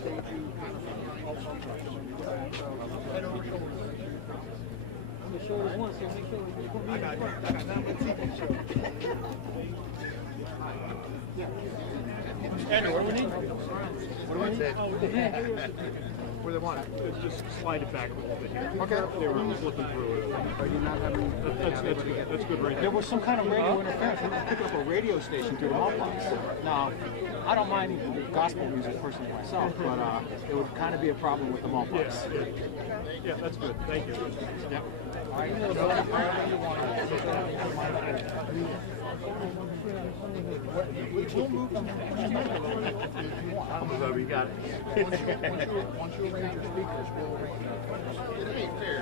The shoulders once, so make sure you put me in front. I got nothing Andrew, what do we need? What do we need? Where they want it? Just slide it back a little bit here. Okay. They were just looking through it. Are you not having... That's good right there. There was some kind of radio interference. We were picking up a radio station through the mailbox. Now, I don't mind gospel music personally myself, but it would kind of be a problem with the mailbox. Yeah, that's good. Thank you. Yep. We'll move them. You got it. Once you arrange your speakers, we'll arrange It ain't fair.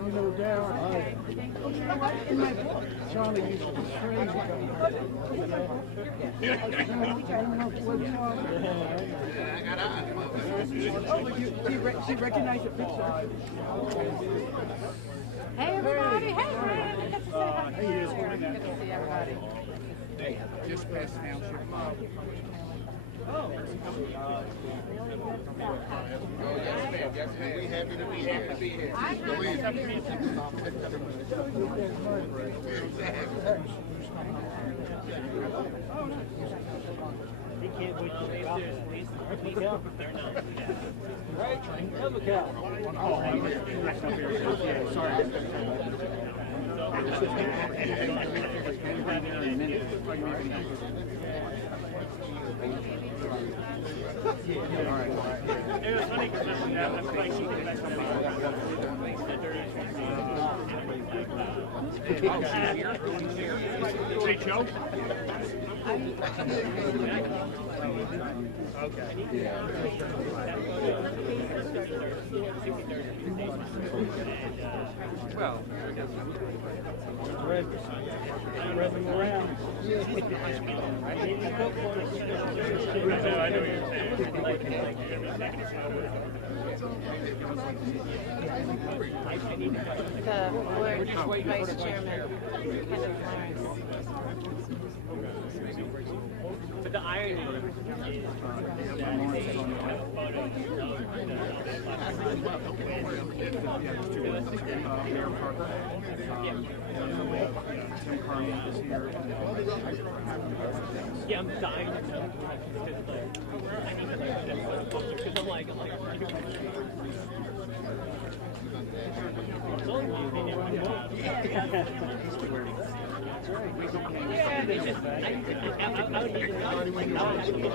You know, Darren, in my book, Charlie used to be crazy. She recognized the picture. Hey everybody! Hey Fred! Good to see everybody. Hey, just past township. Oh, yes, ma'am. Yes, ma'am. We happy to be here. Happy to be here. I'm happy to be here. He can't wait to leave this. They're not. Right? Have a cow. Oh, sorry. It was funny because I'm like, Hey, Joe? Okay. Well, Read them around. I know what you're saying. The board vice chairman, Kenneth Lawrence. But the irony is that they have photos yeah, I'm dying to know because like I need to like because I'm like it's only yeah, they just I would need to know like how to get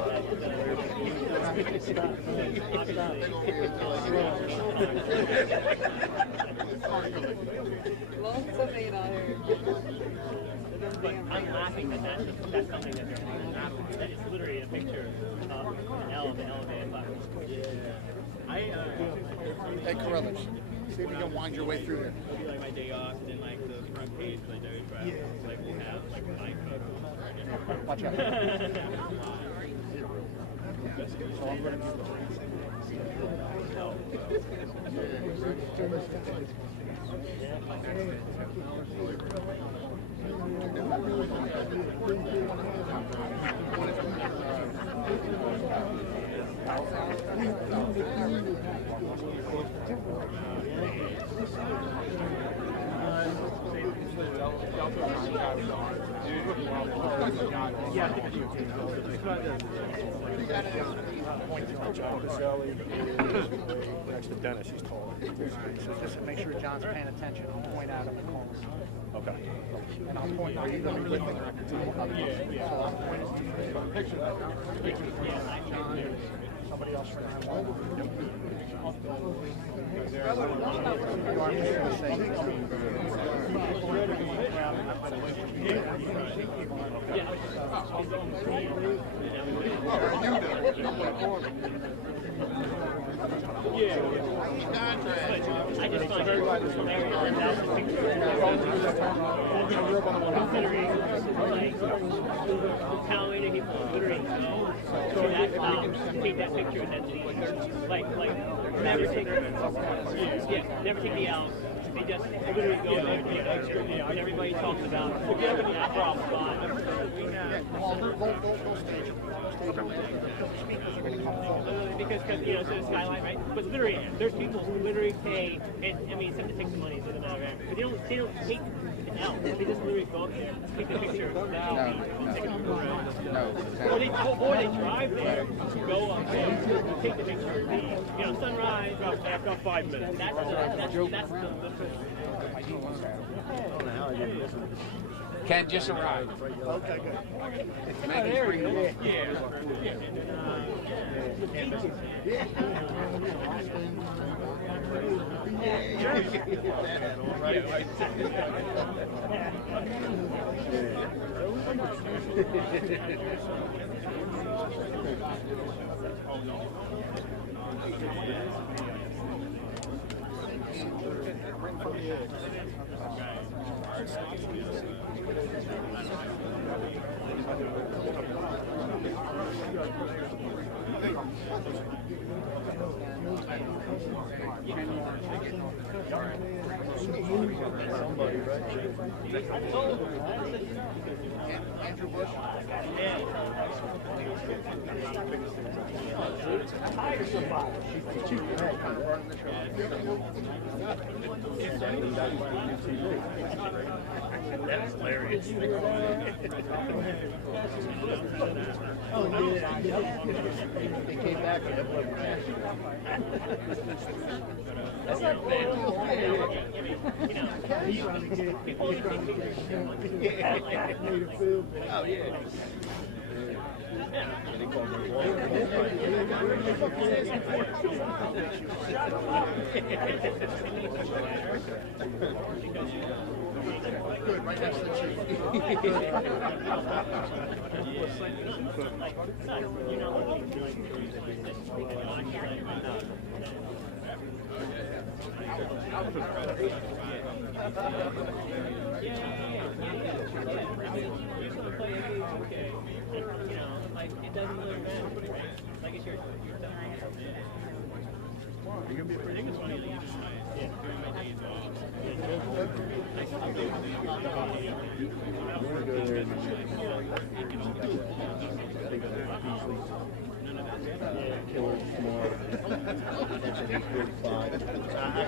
But I'm laughing that that's something that they're doing. That it's literally a picture of an elevated button. Hey, Carruthers, see if you can wind your way through there. It'll be like my day off, and then like the front page, like Derry Drive, like we'll have like my photos. Watch out. So I'm going to Next to Dennis, he's taller. So just make sure John's paying attention. I'll point out him and call him. Okay. And I'll point out. Are you going to be with me? Yeah. picture that. Somebody else right now. I just find it hilarious that the picture considering like Halloween people literally go to that stop, take that picture and then leave. Like never take never take the L. They just literally go there and take a picture and everybody talks about that problem spot. Because you know, so the skyline, right? But literally, there's people who literally pay, and I mean, some to take the money, so it doesn't matter. But they don't take an L. They just literally go up there, take the picture. Or they drive there to go up there, take the picture. You know, sunrise after 5 minutes. That's the Ken just arrived. Okay, good. There we go. Andrew Bush. Hire somebody. That's hilarious. Oh, yeah. They came back and it was That's not bad. oh, yeah. Good, right next to the tree. Like it doesn't really matter. Like it's your You're gonna be pretty funny that you just Killers tomorrow. That's at 8:45.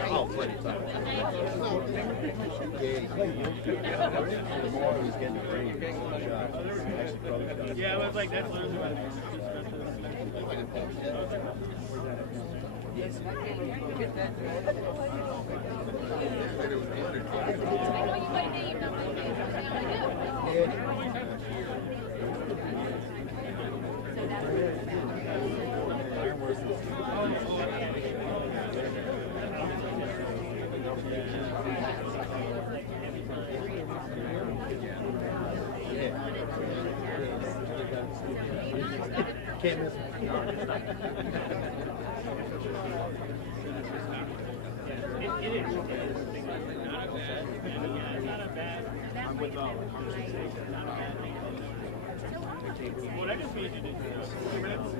Oh, plenty of time. Tomorrow he's getting brain shots. yeah, I was like that's literally what Can't miss it. it is. Not a bad. I'm with not a bad thing. What I just need to do is 2 minutes.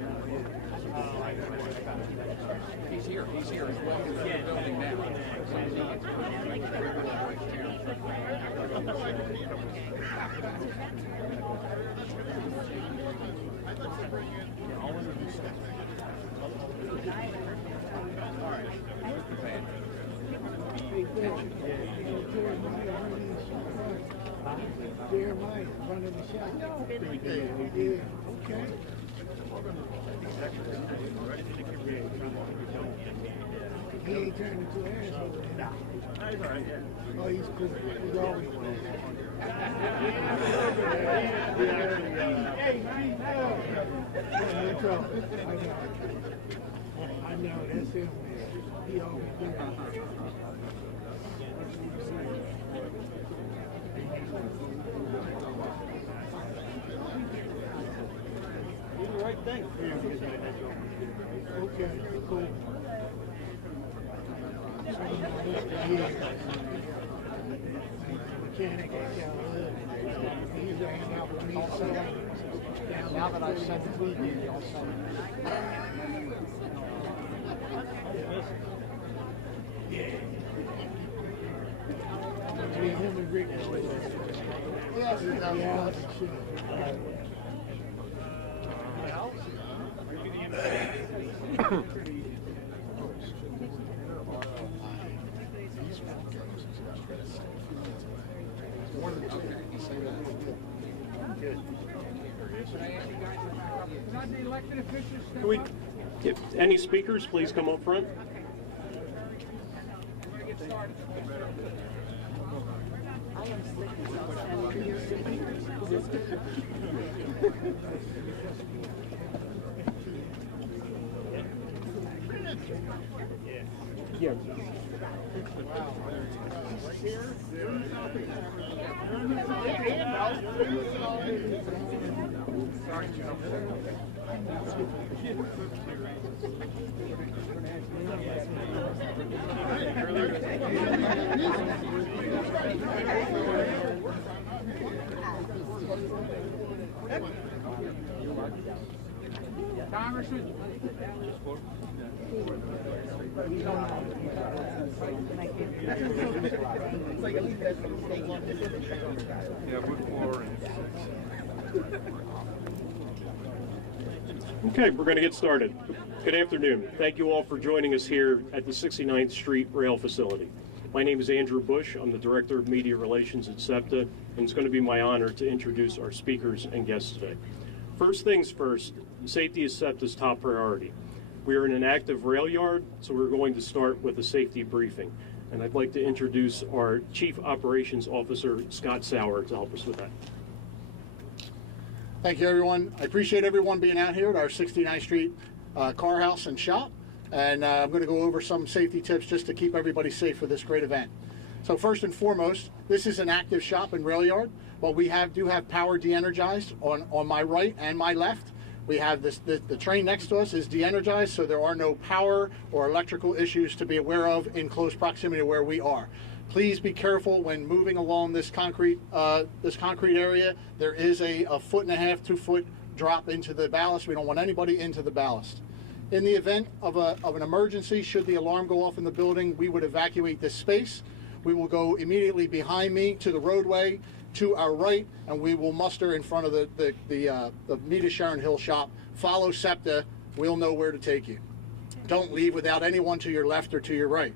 He's here. He's here. He's welcome to the building now. Jeremiah running the shop. Yeah, okay. He ain't turned into an asshole. Oh, he's cool. He's always cool. Hey, I know, that's him. He always do that. Do the right thing. Okay, cool. Mechanic at Calhoun. He's hanging out with me. So Now that I've sent the TV, I'll send it. yeah. Between him and Rick. Yes, Yeah, shit. Can we get any speakers, please come up front? Yeah. Congressman. Okay, we're going to get started. Good afternoon. Thank you all for joining us here at the 69th Street Rail Facility. My name is Andrew Bush. I'm the Director of Media Relations at SEPTA, and it's going to be my honor to introduce our speakers and guests today. First things first, safety is SEPTA's top priority. We are in an active rail yard, so we're going to start with a safety briefing. And I'd like to introduce our Chief Operations Officer, Scott Sauer, to help us with that. Thank you, everyone. I appreciate everyone being out here at our 69th Street car house and shop. And I'm going to go over some safety tips just to keep everybody safe for this great event. So first and foremost, this is an active shop and rail yard, but we do have power de-energized on my right and my left. We have the train next to us is de-energized, so there are no power or electrical issues to be aware of in close proximity to where we are. Please be careful when moving along this concrete area. There is a 1.5 to 2 foot drop into the ballast. We don't want anybody into the ballast. In the event of an emergency, should the alarm go off in the building, we would evacuate this space. We will go immediately behind me to the roadway to our right, and we will muster in front of the Nita Sharon Hill shop. Follow SEPTA. We'll know where to take you. Don't leave without anyone to your left or to your right.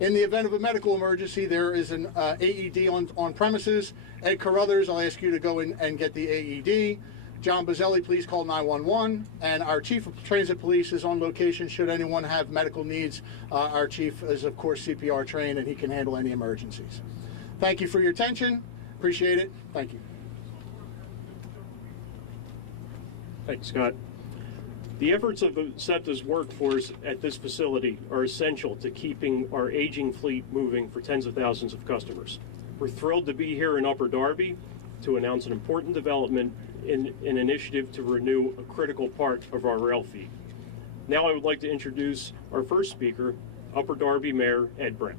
In the event of a medical emergency, there is an AED on premises. Ed Carruthers, I'll ask you to go in and get the AED. John Bazzelli, please call 911. And our Chief of Transit Police is on location should anyone have medical needs. Our Chief is, of course, CPR trained, and he can handle any emergencies. Thank you for your attention. Appreciate it. Thank you. Thanks, Scott. The efforts of SEPTA's workforce at this facility are essential to keeping our aging fleet moving for tens of thousands of customers. We're thrilled to be here in Upper Darby to announce an important development in an initiative to renew a critical part of our rail fleet. Now I would like to introduce our first speaker, Upper Darby Mayor Ed Brett.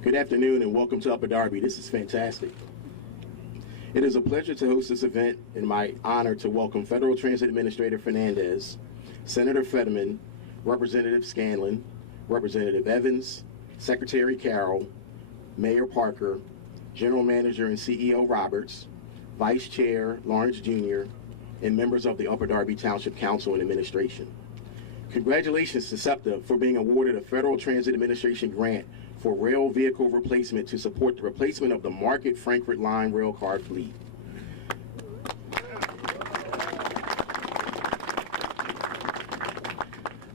Good afternoon and welcome to Upper Darby. This is fantastic. It is a pleasure to host this event and my honor to welcome Federal Transit Administrator Fernandez, Senator Fetterman, Representative Scanlon, Representative Evans, Secretary Carroll, Mayor Parker, General Manager and CEO Roberts, Vice Chair Lawrence Jr., and members of the Upper Darby Township Council and Administration. Congratulations to SEPTA for being awarded a Federal Transit Administration grant for rail vehicle replacement to support the replacement of the Market-Frankford Line rail car fleet.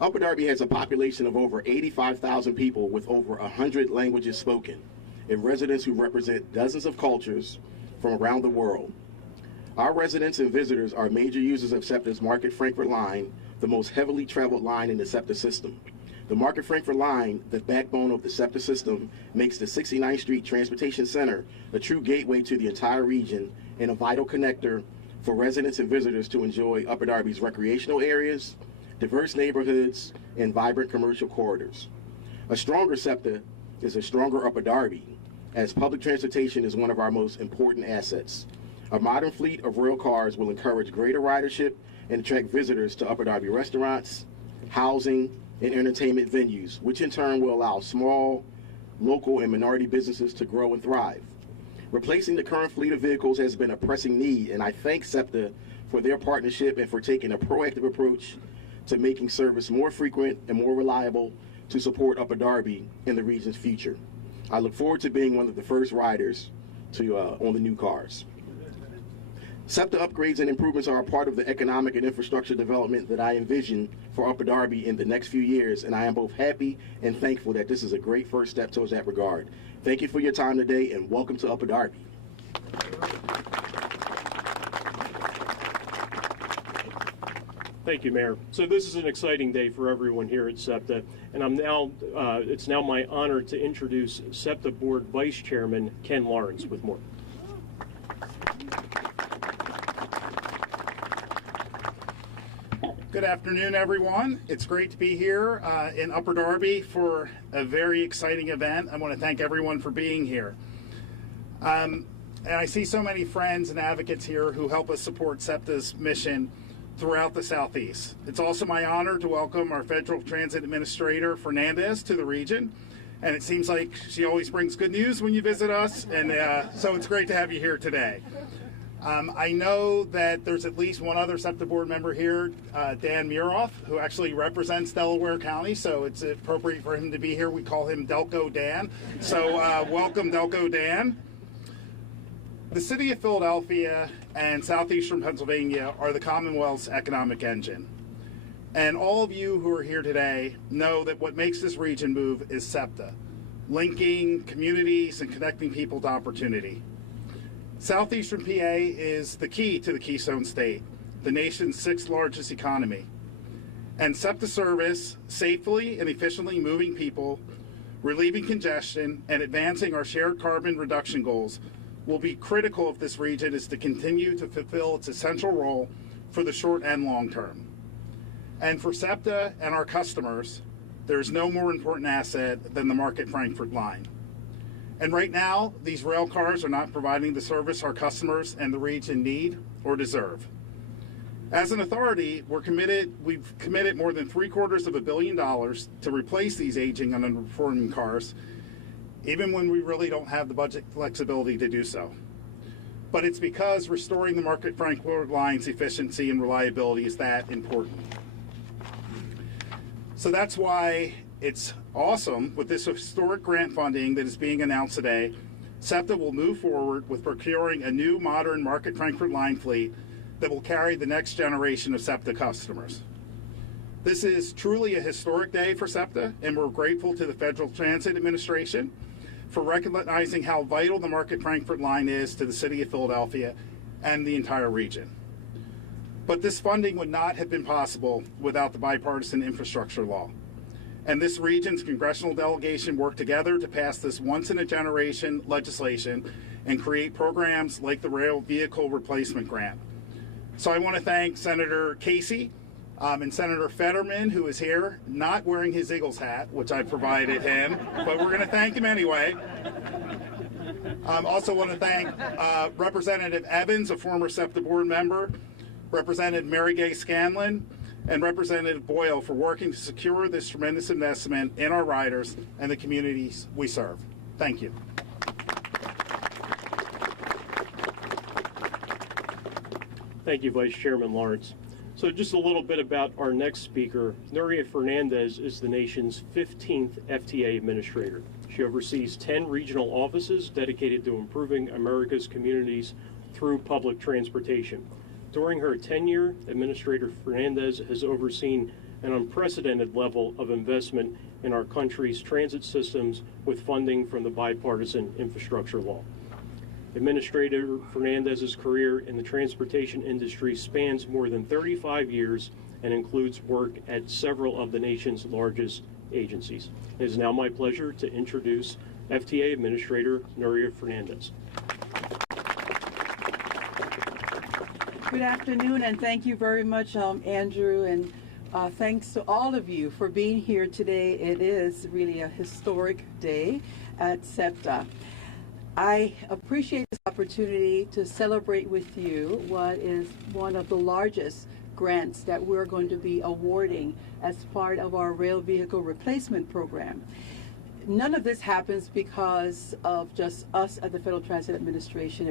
Upper Darby has a population of over 85,000 people with over 100 languages spoken. and residents who represent dozens of cultures from around the world. Our residents and visitors are major users of SEPTA's Market-Frankford Line, the most heavily traveled line in the SEPTA system. The Market-Frankford Line, the backbone of the SEPTA system, makes the 69th Street Transportation Center a true gateway to the entire region and a vital connector for residents and visitors to enjoy Upper Darby's recreational areas, diverse neighborhoods, and vibrant commercial corridors. A stronger SEPTA is a stronger Upper Darby, as public transportation is one of our most important assets. A modern fleet of rail cars will encourage greater ridership and attract visitors to Upper Darby restaurants, housing, and entertainment venues, which in turn will allow small, local, and minority businesses to grow and thrive. Replacing the current fleet of vehicles has been a pressing need, and I thank SEPTA for their partnership and for taking a proactive approach to making service more frequent and more reliable to support Upper Darby in the region's future. I look forward to being one of the first riders on the new cars. SEPTA upgrades and improvements are a part of the economic and infrastructure development that I envision for Upper Darby in the next few years, and I am both happy and thankful that this is a great first step towards that regard. Thank you for your time today, and welcome to Upper Darby. Thank you, Mayor. So this is an exciting day for everyone here at SEPTA, and it's now my honor to introduce SEPTA Board Vice Chairman Ken Lawrence with more. Good afternoon, everyone. It's great to be here in Upper Darby for a very exciting event. I want to thank everyone for being here. And I see so many friends and advocates here who help us support SEPTA's mission throughout the Southeast. It's also my honor to welcome our Federal Transit Administrator, Fernandez, to the region. And it seems like she always brings good news when you visit us, and so it's great to have you here today. I know that there's at least one other SEPTA board member here, Dan Muroff, who actually represents Delaware County, so it's appropriate for him to be here. We call him Delco Dan. So welcome, Delco Dan. The city of Philadelphia and southeastern Pennsylvania are the Commonwealth's economic engine. And all of you who are here today know that what makes this region move is SEPTA, linking communities and connecting people to opportunity. Southeastern PA is the key to the Keystone State, the nation's 6th largest economy. And SEPTA service, safely and efficiently moving people, relieving congestion, and advancing our shared carbon reduction goals will be critical if this region is to continue to fulfill its essential role for the short and long term. And for SEPTA and our customers, there is no more important asset than the Market-Frankford Line. And right now, these rail cars are not providing the service our customers and the region need or deserve. As an authority, we've committed more than $750 million to replace these aging and underperforming cars, even when we really don't have the budget flexibility to do so. But it's because restoring the Market-Frankford Line's efficiency and reliability is that important. So that's why it's awesome with this historic grant funding that is being announced today. SEPTA will move forward with procuring a new modern Market-Frankford Line fleet that will carry the next generation of SEPTA customers. This is truly a historic day for SEPTA, and we're grateful to the Federal Transit Administration for recognizing how vital the Market-Frankford Line is to the city of Philadelphia and the entire region. But this funding would not have been possible without the bipartisan infrastructure law. And this region's congressional delegation worked together to pass this once-in-a-generation legislation and create programs like the Rail Vehicle Replacement Grant. So I want to thank Senator Casey and Senator Fetterman, who is here, not wearing his Eagles hat, which I provided him, but we're going to thank him anyway. Also want to thank Representative Evans, a former SEPTA board member, Representative Mary Gay Scanlon, and Representative Boyle for working to secure this tremendous investment in our riders and the communities we serve. Thank you. Thank you, Vice Chairman Lawrence. So just a little bit about our next speaker. Nuria Fernandez is the nation's 15th FTA administrator. She oversees 10 regional offices dedicated to improving America's communities through public transportation. During her tenure, Administrator Fernandez has overseen an unprecedented level of investment in our country's transit systems with funding from the bipartisan infrastructure law. Administrator Fernandez's career in the transportation industry spans more than 35 years and includes work at several of the nation's largest agencies. It is now my pleasure to introduce FTA Administrator Nuria Fernandez. Good afternoon, and thank you very much, Andrew, and thanks to all of you for being here today. It is really a historic day at SEPTA. I appreciate this opportunity to celebrate with you what is one of the largest grants that we're going to be awarding as part of our rail vehicle replacement program. None of this happens because of just us at the Federal Transit Administration.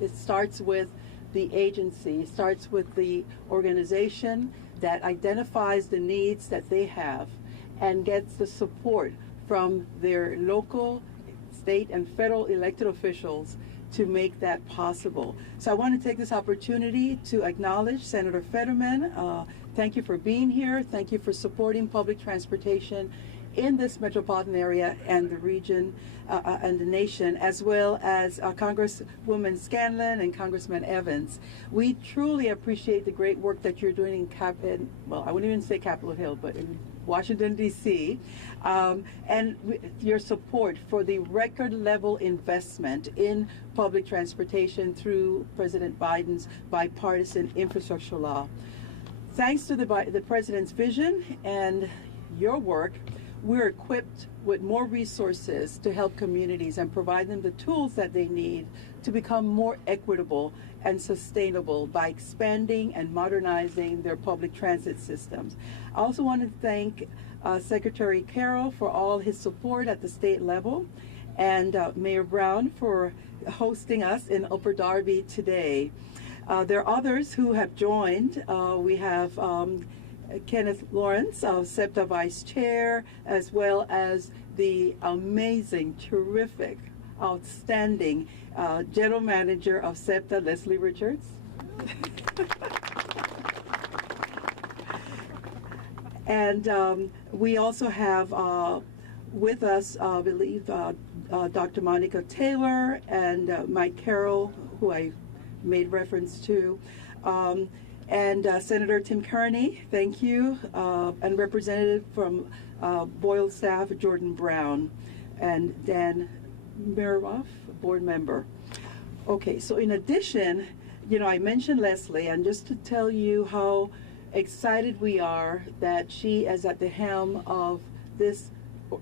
It starts with the agency, it starts with the organization that identifies the needs that they have and gets the support from their local, state, and federal elected officials to make that possible. So I want to take this opportunity to acknowledge Senator Fetterman. Thank you for being here. Thank you for supporting public transportation in this metropolitan area and the region and the nation, as well as Congresswoman Scanlon and Congressman Evans. We truly appreciate the great work that you're doing in well, I wouldn't even say Capitol Hill, but in Washington, D.C., and your support for the record level investment in public transportation through President Biden's bipartisan infrastructure law. Thanks to the President's vision and your work, we're equipped with more resources to help communities and provide them the tools that they need to become more equitable and sustainable by expanding and modernizing their public transit systems. I also want to thank Secretary Carroll for all his support at the state level, and Mayor Brown for hosting us in Upper Darby today. There are others who have joined. We have Kenneth Lawrence, SEPTA Vice Chair, as well as the amazing, terrific, outstanding General Manager of SEPTA, Leslie Richards. And we also have with us, I believe, Dr. Monica Taylor and Mike Carroll, who I made reference to. And Senator Tim Kearney, thank you, and Representative from Boyle staff, Jordan Brown, and Dan Miroff, board member. Okay, so in addition, I mentioned Leslie, and just to tell you how excited we are that she is at the helm of this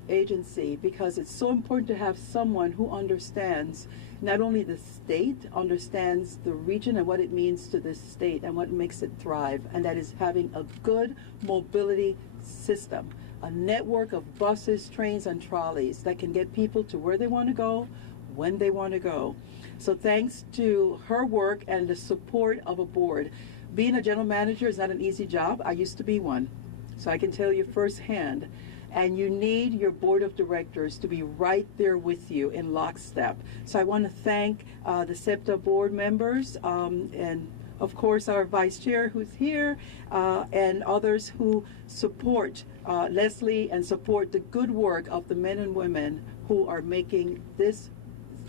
agency, because it's so important to have someone who understands not only the state, understands the region and what it means to this state and what makes it thrive, and that is having a good mobility system, a network of buses, trains, and trolleys that can get people to where they want to go, when they want to go. So thanks to her work and the support of a board. Being a general manager is not an easy job. I used to be one, so I can tell you firsthand. And you need your board of directors to be right there with you in lockstep. So I want to thank the SEPTA board members and of course our vice chair who's here and others who support Leslie and support the good work of the men and women who are making this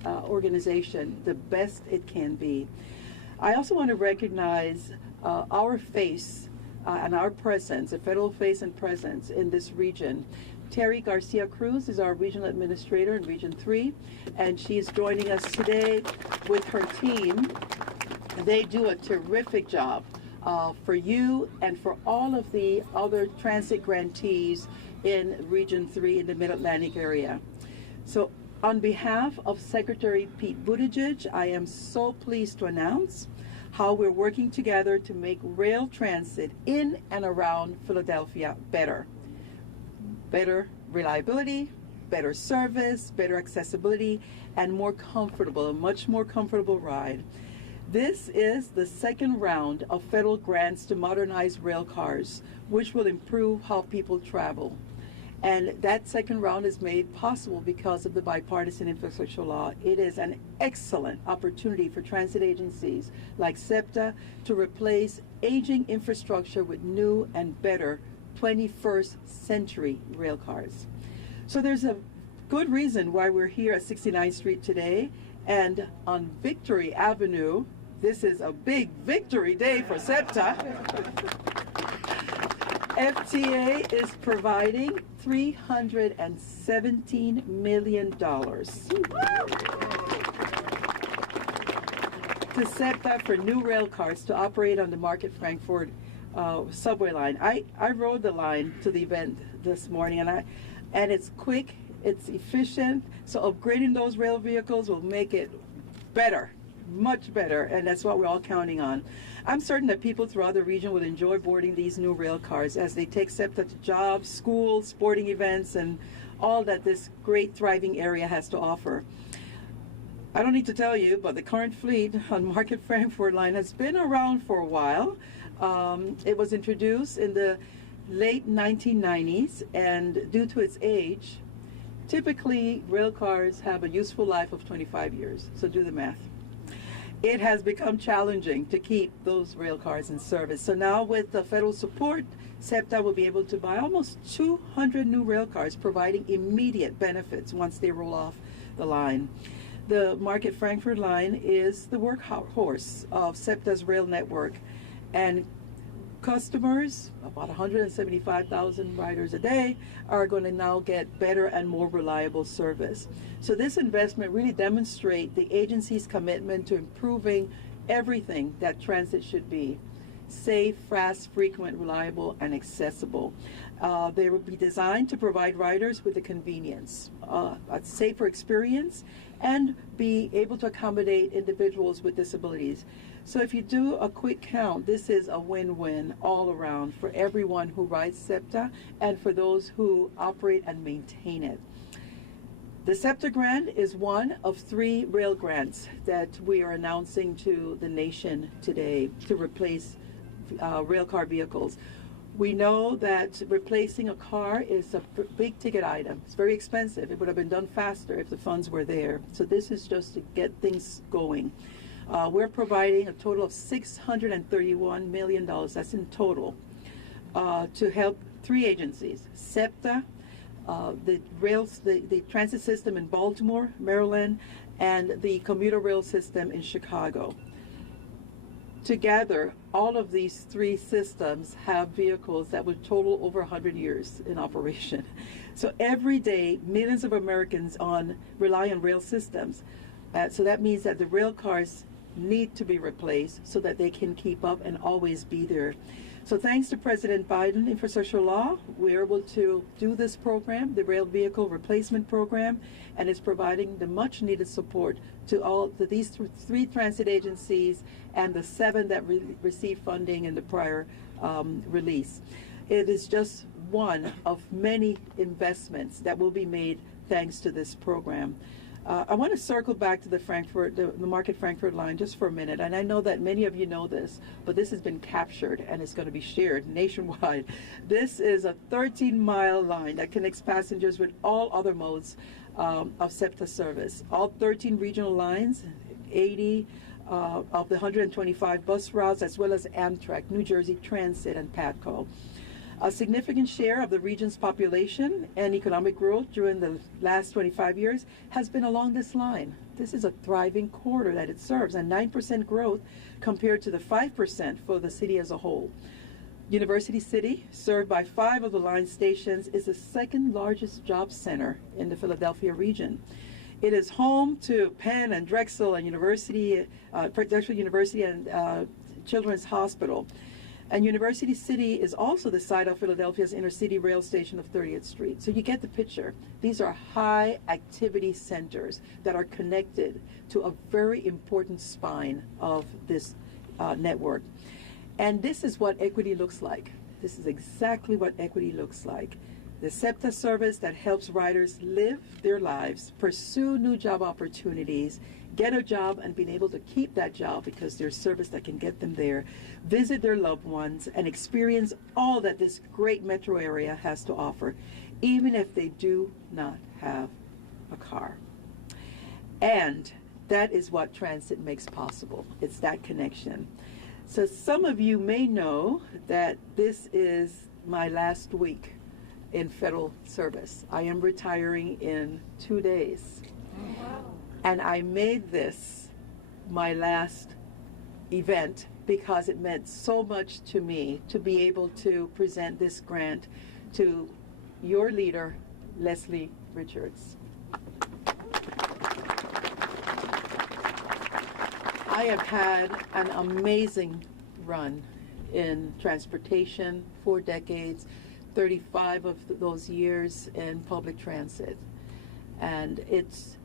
organization the best it can be. I also want to recognize our face and our presence, a federal face and presence in this region. Terry Garcia Cruz is our regional administrator in Region 3, and she's joining us today with her team. They do a terrific job for you and for all of the other transit grantees in Region 3 in the Mid-Atlantic area. So on behalf of Secretary Pete Buttigieg, I am so pleased to announce how we're working together to make rail transit in and around Philadelphia better. Better reliability, better service, better accessibility, and more comfortable, a much more comfortable ride. This is the second round of federal grants to modernize rail cars, which will improve how people travel. And that second round is made possible because of the bipartisan infrastructure law. It is an excellent opportunity for transit agencies like SEPTA to replace aging infrastructure with new and better 21st century rail cars. So there's a good reason why we're here at 69th Street today, and on Victory Avenue. This is a big victory day for SEPTA. FTA is providing $317 million to SEPTA for new rail cars to operate on the Market-Frankford subway line. I rode the line to the event this morning, and it's quick, it's efficient, so upgrading those rail vehicles will make it better, much better, and that's what we're all counting on. I'm certain that people throughout the region will enjoy boarding these new rail cars as they take SEPTA to jobs, schools, sporting events, and all that this great thriving area has to offer. I don't need to tell you, but the current fleet on Market-Frankford Line has been around for a while. It was introduced in the late 1990s, and due to its age, typically rail cars have a useful life of 25 years, so do the math. It has become challenging to keep those rail cars in service. So now with the federal support, SEPTA will be able to buy almost 200 new rail cars, providing immediate benefits once they roll off the line. The Market-Frankford Line is the workhorse of SEPTA's rail network, and customers, about 175,000 riders a day, are going to now get better and more reliable service. So this investment really demonstrates the agency's commitment to improving everything that transit should be: safe, fast, frequent, reliable, and accessible. They will be designed to provide riders with the convenience, a safer experience, and be able to accommodate individuals with disabilities. So if you do a quick count, this is a win-win all around for everyone who rides SEPTA and for those who operate and maintain it. The SEPTA grant is one of 3 rail grants that we are announcing to the nation today to replace rail car vehicles. We know that replacing a car is a big ticket item. It's very expensive. It would have been done faster if the funds were there. So this is just to get things going. We're providing a total of $631 million, that's in total, to help 3 agencies: SEPTA, the transit system in Baltimore, Maryland, and the commuter rail system in Chicago. Together, all of these 3 systems have vehicles that would total over 100 years in operation. So every day, millions of Americans rely on rail systems. So that means that the rail cars need to be replaced so that they can keep up and always be there. So thanks to President Biden infrastructure law, we're able to do this program, the Rail Vehicle Replacement Program, and it's providing the much needed support to these 3 transit agencies and the 7 that received funding in the prior release. It is just one of many investments that will be made thanks to this program. I want to circle back to the Market-Frankford Line just for a minute, and I know that many of you know this, but this has been captured and it's going to be shared nationwide. This is a 13-mile line that connects passengers with all other modes of SEPTA service. All 13 regional lines, 80 of the 125 bus routes, as well as Amtrak, New Jersey Transit, and PATCO. A significant share of the region's population and economic growth during the last 25 years has been along this line. This is a thriving corridor that it serves, and 9% growth compared to the 5% for the city as a whole. University City, served by 5 of the line stations, is the 2nd largest job center in the Philadelphia region. It is home to Penn and Drexel and Drexel University and Children's Hospital. And University City is also the site of Philadelphia's intercity rail station of 30th Street. So you get the picture. These are high activity centers that are connected to a very important spine of this network. And this is what equity looks like. This is exactly what equity looks like. The SEPTA service that helps riders live their lives, pursue new job opportunities, get a job and being able to keep that job because there's service that can get them there, visit their loved ones, and experience all that this great metro area has to offer, even if they do not have a car. And that is what transit makes possible. It's that connection. So some of you may know that this is my last week in federal service. I am retiring in 2 days. And I made this my last event because it meant so much to me to be able to present this grant to your leader, Leslie Richards. I have had an amazing run in transportation, 4 decades, 35 of those years in public transit. And it's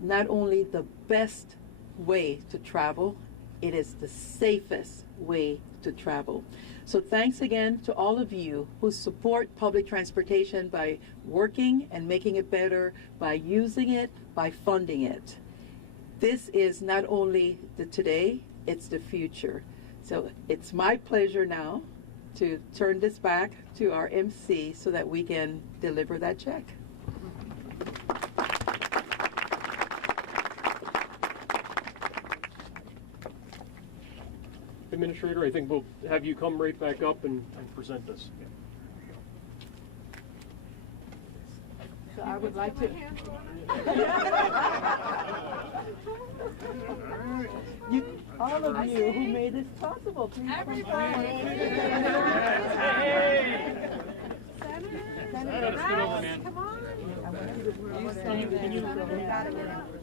not only the best way to travel, it is the safest way to travel. So thanks again to all of you who support public transportation by working and making it better, by using it, by funding it. This is not only the today, it's the future. So it's my pleasure now to turn this back to our MC so that we can deliver that check. Administrator, I think we'll have you come right back up and present this. So I would like to... all of you who made this possible, please. Everybody! Hey! Senator, come on. Come on.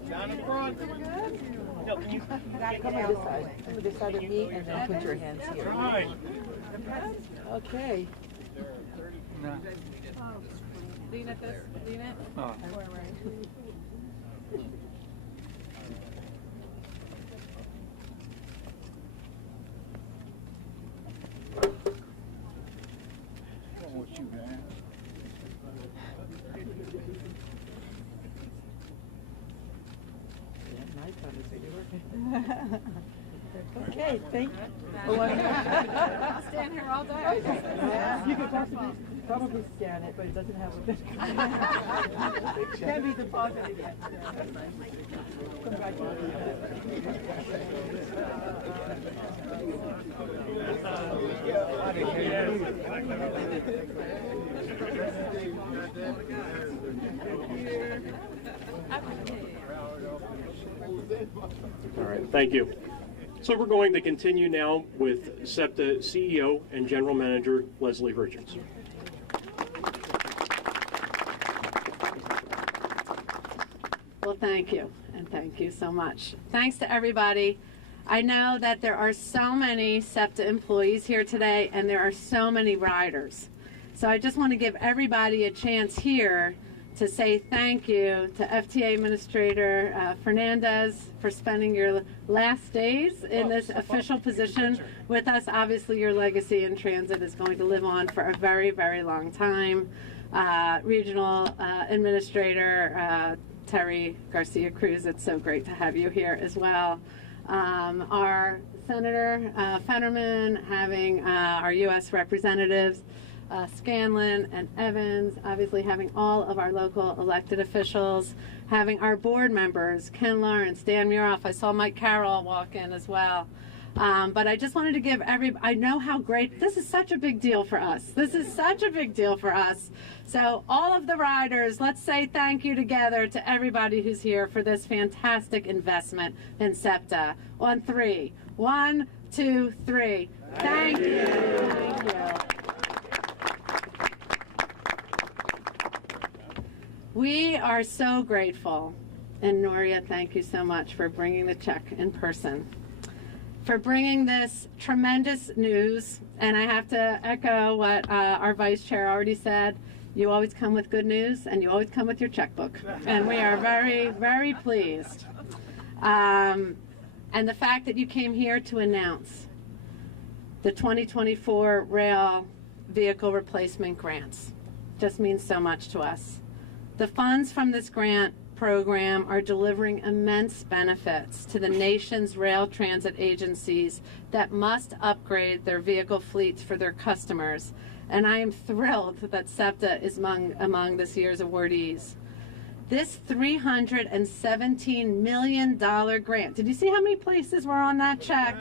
Down in front. No, can you come on this side. Come this side of me and then put your hands here. Right. Okay. Lean at this. Lean it. Oh. Okay, thank you. I'll stand here all day. You could probably scan it, but it doesn't have a picture. Can't be deposited yet. All right, thank you. So we're going to continue now with SEPTA CEO and General Manager Leslie Richards. Well, thank you, and thank you so much. Thanks to everybody. I know that there are so many SEPTA employees here today, and there are so many riders. So I just want to give everybody a chance here to say thank you to FTA Administrator Fernandez for spending your last days in this official position with us. Obviously, your legacy in transit is going to live on for a very, very long time. Regional Administrator Terry Garcia Cruz, it's so great to have you here as well. Our Senator Fetterman, having our U.S. representatives, Scanlon and Evans, obviously having all of our local elected officials, having our board members, Ken Lawrence, Dan Muroff. I saw Mike Carroll walk in as well. But I just wanted to give I know how great, this is such a big deal for us. This is such a big deal for us. So all of the riders, let's say thank you together to everybody who's here for this fantastic investment in SEPTA. On 3. 1, 2, 3. Thank you. Thank you. We are so grateful, and Noria, thank you so much for bringing the check in person, for bringing this tremendous news. And I have to echo what our Vice Chair already said. You always come with good news, and you always come with your checkbook. And we are very, very pleased. And the fact that you came here to announce the 2024 Rail Vehicle Replacement Grants just means so much to us. The funds from this grant program are delivering immense benefits to the nation's rail transit agencies that must upgrade their vehicle fleets for their customers. And I am thrilled that SEPTA is among this year's awardees. This $317 million grant, did you see how many places were on that check?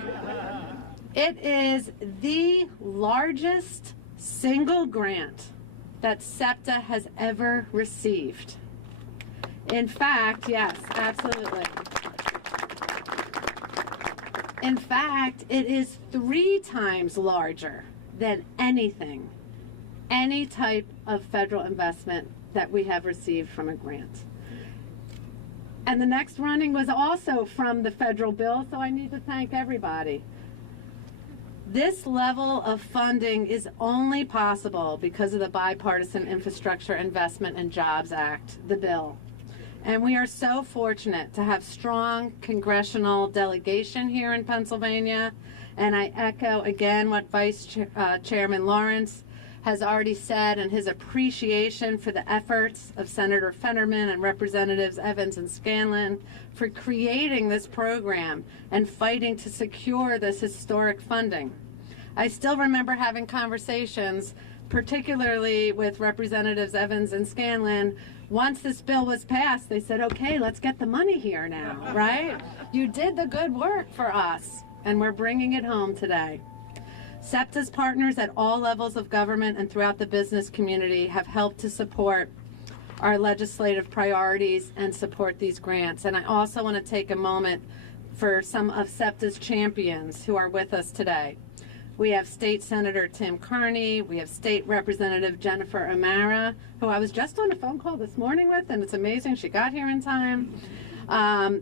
It is the largest single grant that SEPTA has ever received. In fact, yes, absolutely. In fact, it is 3 times larger than anything, any type of federal investment that we have received from a grant. And the next running was also from the federal bill, so I need to thank everybody. This level of funding is only possible because of the Bipartisan Infrastructure Investment and Jobs Act, the bill. And we are so fortunate to have strong congressional delegation here in Pennsylvania. And I echo again what Chairman Lawrence has already said and his appreciation for the efforts of Senator Fetterman and Representatives Evans and Scanlon for creating this program and fighting to secure this historic funding. I still remember having conversations, particularly with Representatives Evans and Scanlon. Once this bill was passed, they said, okay, let's get the money here now, right? You did the good work for us, and we're bringing it home today. SEPTA's partners at all levels of government and throughout the business community have helped to support our legislative priorities and support these grants. And I also want to take a moment for some of SEPTA's champions who are with us today. We have State Senator Tim Carney, we have State Representative Jennifer Amara, who I was just on a phone call this morning with, and it's amazing she got here in time.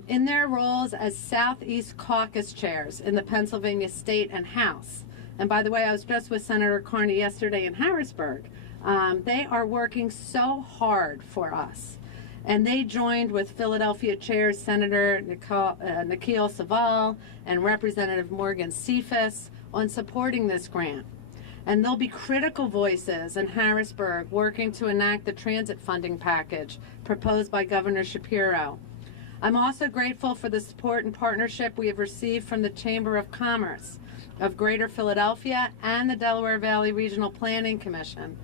In their roles as Southeast Caucus chairs in the Pennsylvania State and House. And by the way, I was just with Senator Carney yesterday in Harrisburg. They are working so hard for us. And they joined with Philadelphia chairs Senator Nikhil Saval and Representative Morgan Cephas on supporting this grant. And there'll be critical voices in Harrisburg working to enact the transit funding package proposed by Governor Shapiro. I'm also grateful for the support and partnership we have received from the Chamber of Commerce of Greater Philadelphia and the Delaware Valley Regional Planning Commission.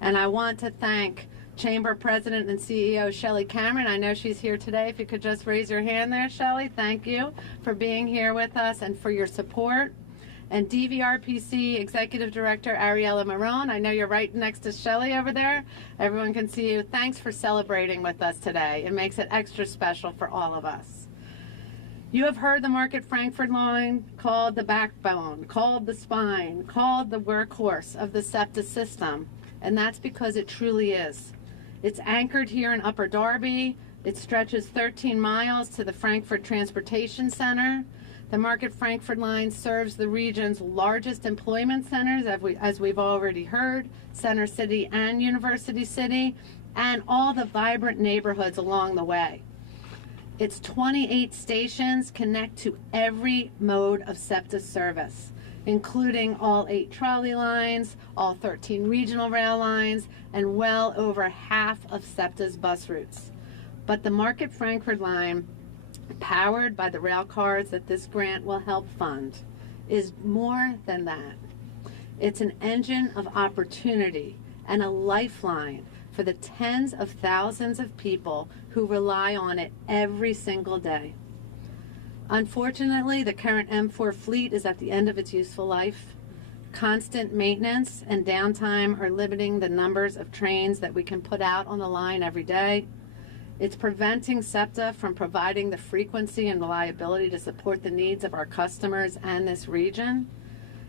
And I want to thank Chamber President and CEO Shelley Cameron. I know she's here today. If you could just raise your hand there, Shelley. Thank you for being here with us and for your support. And DVRPC Executive Director Ariella Marone. I know you're right next to Shelley over there. Everyone can see you. Thanks for celebrating with us today. It makes it extra special for all of us. You have heard the Market-Frankford Line called the backbone, called the spine, called the workhorse of the SEPTA system, and that's because it truly is. It's anchored here in Upper Darby. It stretches 13 miles to the Frankford Transportation Center. The Market-Frankford Line serves the region's largest employment centers, as we've already heard, Center City and University City, and all the vibrant neighborhoods along the way. Its 28 stations connect to every mode of SEPTA service, including all 8 trolley lines, all 13 regional rail lines, and well over half of SEPTA's bus routes. But the Market-Frankford Line, powered by the rail cars that this grant will help fund, is more than that. It's an engine of opportunity and a lifeline for the tens of thousands of people who rely on it every single day. Unfortunately, the current M4 fleet is at the end of its useful life. Constant maintenance and downtime are limiting the numbers of trains that we can put out on the line every day. It's preventing SEPTA from providing the frequency and reliability to support the needs of our customers and this region.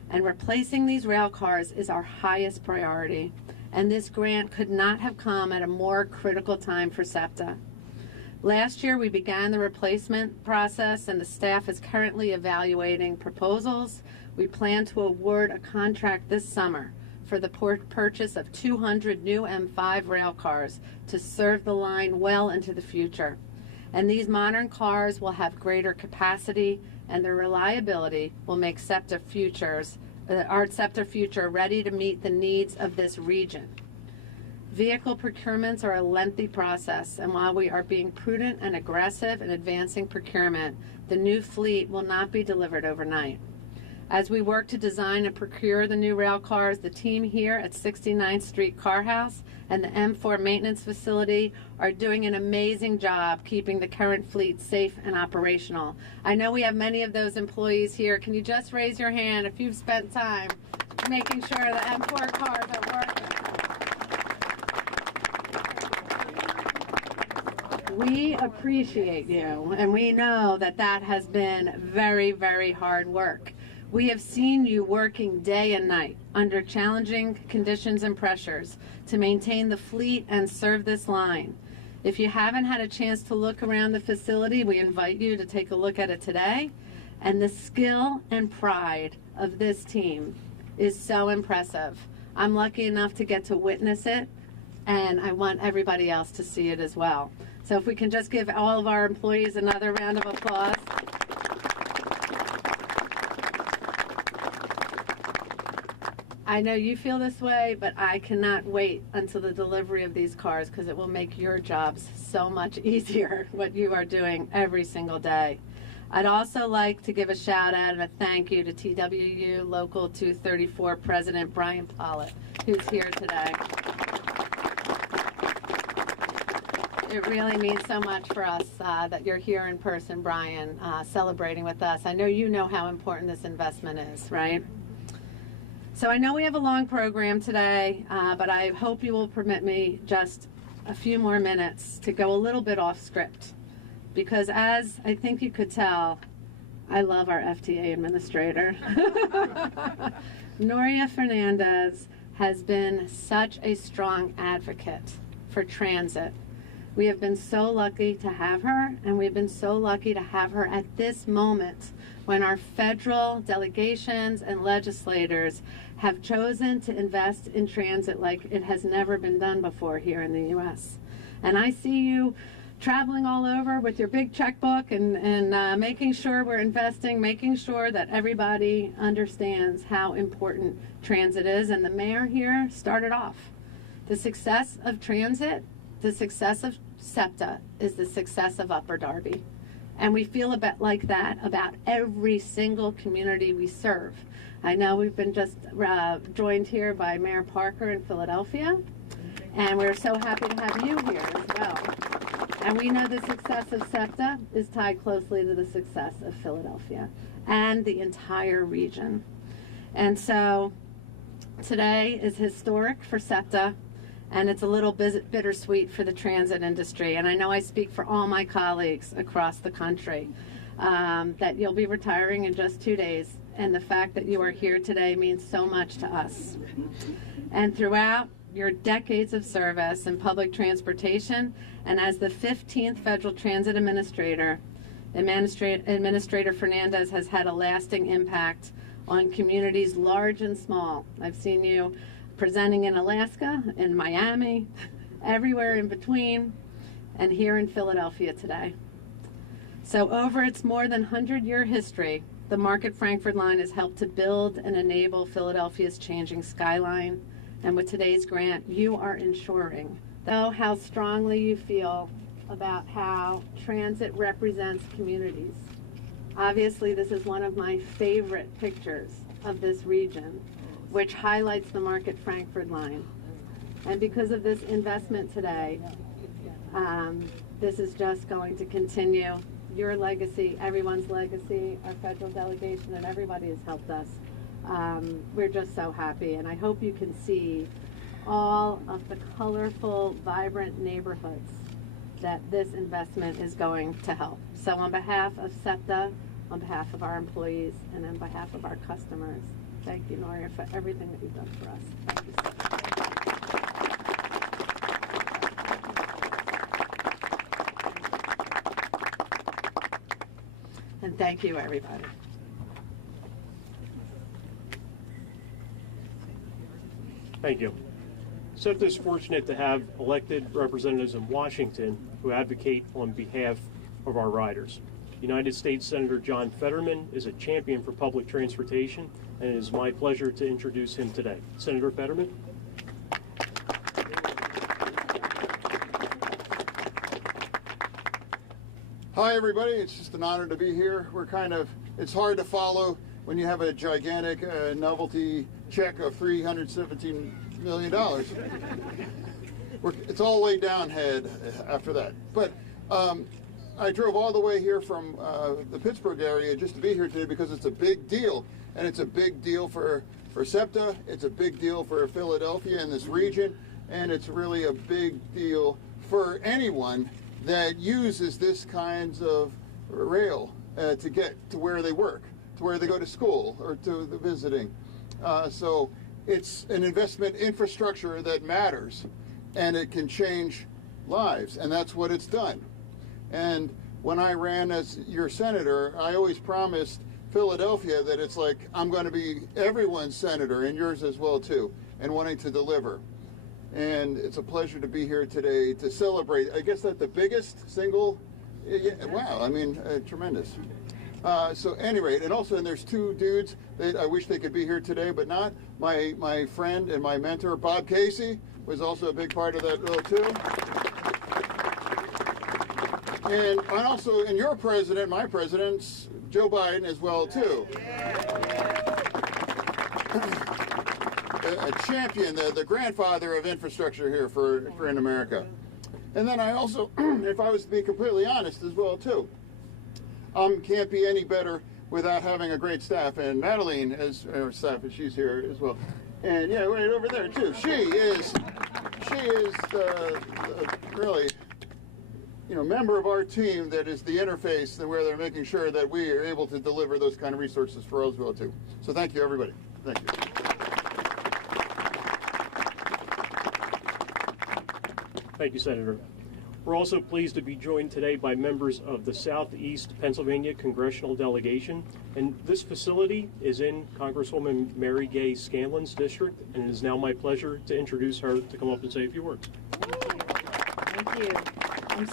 And replacing these rail cars is our highest priority. And this grant could not have come at a more critical time for SEPTA. Last year, we began the replacement process, and the staff is currently evaluating proposals. We plan to award a contract this summer for the purchase of 200 new M5 rail cars to serve the line well into the future. And these modern cars will have greater capacity, and their reliability will make our SEPTA future ready to meet the needs of this region. Vehicle procurements are a lengthy process, and while we are being prudent and aggressive in advancing procurement, the new fleet will not be delivered overnight. As we work to design and procure the new rail cars, the team here at 69th Street Car House and the M4 maintenance facility are doing an amazing job keeping the current fleet safe and operational. I know we have many of those employees here. Can you just raise your hand if you've spent time making sure the M4 cars are working. We appreciate you, and we know that that has been very, very hard work. We have seen you working day and night under challenging conditions and pressures to maintain the fleet and serve this line. If you haven't had a chance to look around the facility, we invite you to take a look at it today. And the skill and pride of this team is so impressive. I'm lucky enough to get to witness it, and I want everybody else to see it as well. So if we can just give all of our employees another round of applause. I know you feel this way, but I cannot wait until the delivery of these cars because it will make your jobs so much easier, what you are doing every single day. I'd also like to give a shout out and a thank you to TWU Local 234 President Brian Pollitt, who's here today. It really means so much for us that you're here in person, Brian, celebrating with us. I know you know how important this investment is, right? So I know we have a long program today, but I hope you will permit me just a few more minutes to go a little bit off script. Because as I think you could tell, I love our FTA administrator. Noria Fernandez has been such a strong advocate for transit. We have been so lucky to have her, and we've been so lucky to have her at this moment when our federal delegations and legislators have chosen to invest in transit like it has never been done before here in the U.S. And I see you traveling all over with your big checkbook and making sure we're investing, making sure that everybody understands how important transit is. And the mayor here started off. The success of transit, the success of SEPTA is the success of Upper Darby. And we feel a bit like that about every single community we serve. I know we've been just joined here by Mayor Parker in Philadelphia, and we're so happy to have you here as well. And we know the success of SEPTA is tied closely to the success of Philadelphia and the entire region. And so today is historic for SEPTA, and it's a little bittersweet for the transit industry. And I know I speak for all my colleagues across the country that you'll be retiring in just 2 days, and the fact that you are here today means so much to us. And throughout your decades of service in public transportation, and as the 15th Federal Transit Administrator, Administrator Fernandez has had a lasting impact on communities large and small. I've seen you presenting in Alaska, in Miami, everywhere in between, and here in Philadelphia today. So over its more than 100-year history, the Market-Frankford Line has helped to build and enable Philadelphia's changing skyline. And with today's grant, you are ensuring how strongly you feel about how transit represents communities. Obviously, this is one of my favorite pictures of this region, which highlights the Market-Frankford Line. And because of this investment today, this is just going to continue your legacy, everyone's legacy, our federal delegation, and everybody has helped us. We're just so happy, and I hope you can see all of the colorful, vibrant neighborhoods that this investment is going to help. So on behalf of SEPTA, on behalf of our employees, and on behalf of our customers, thank you, Noria, for everything that you've done for us. Thank you so much. And thank you, everybody. Thank you. SEPTA is fortunate to have elected representatives in Washington who advocate on behalf of our riders. United States Senator John Fetterman is a champion for public transportation, and it is my pleasure to introduce him today. Senator Fetterman. Hi, everybody. It's just an honor to be here. It's hard to follow when you have a gigantic novelty check of $317 million. It's all laid down head after that. But I drove all the way here from the Pittsburgh area just to be here today because it's a big deal. And it's a big deal for for SEPTA, it's a big deal for Philadelphia and this region, and it's really a big deal for anyone that uses this kinds of rail to get to where they work, to where they go to school, or to the visiting. So it's an investment infrastructure that matters, and it can change lives, and that's what it's done. And when I ran as your senator, I always promised Philadelphia that it's like, I'm going to be everyone's senator, and yours as well too, and wanting to deliver. And it's a pleasure to be here today to celebrate. I guess that's the biggest single, wow, I mean, tremendous. So at any rate, and also, and there's two dudes that I wish they could be here today, but not. My friend and my mentor, Bob Casey, was also a big part of that bill too. And also, and your president, my president's Joe Biden as well too. A champion, the grandfather of infrastructure here for in America. And then I also, if I was to be completely honest as well too, can't be any better without having a great staff. And Madeline is our staff, and she's here as well. And yeah, right over there too. She is really, you know, member of our team that is the interface where they're making sure that we are able to deliver those kind of resources for us as well too. So thank you, everybody. Thank you. Thank you, Senator. We're also pleased to be joined today by members of the Southeast Pennsylvania Congressional Delegation. And this facility is in Congresswoman Mary Gay Scanlon's district, and it is now my pleasure to introduce her to come up and say a few words. Thank you. I'm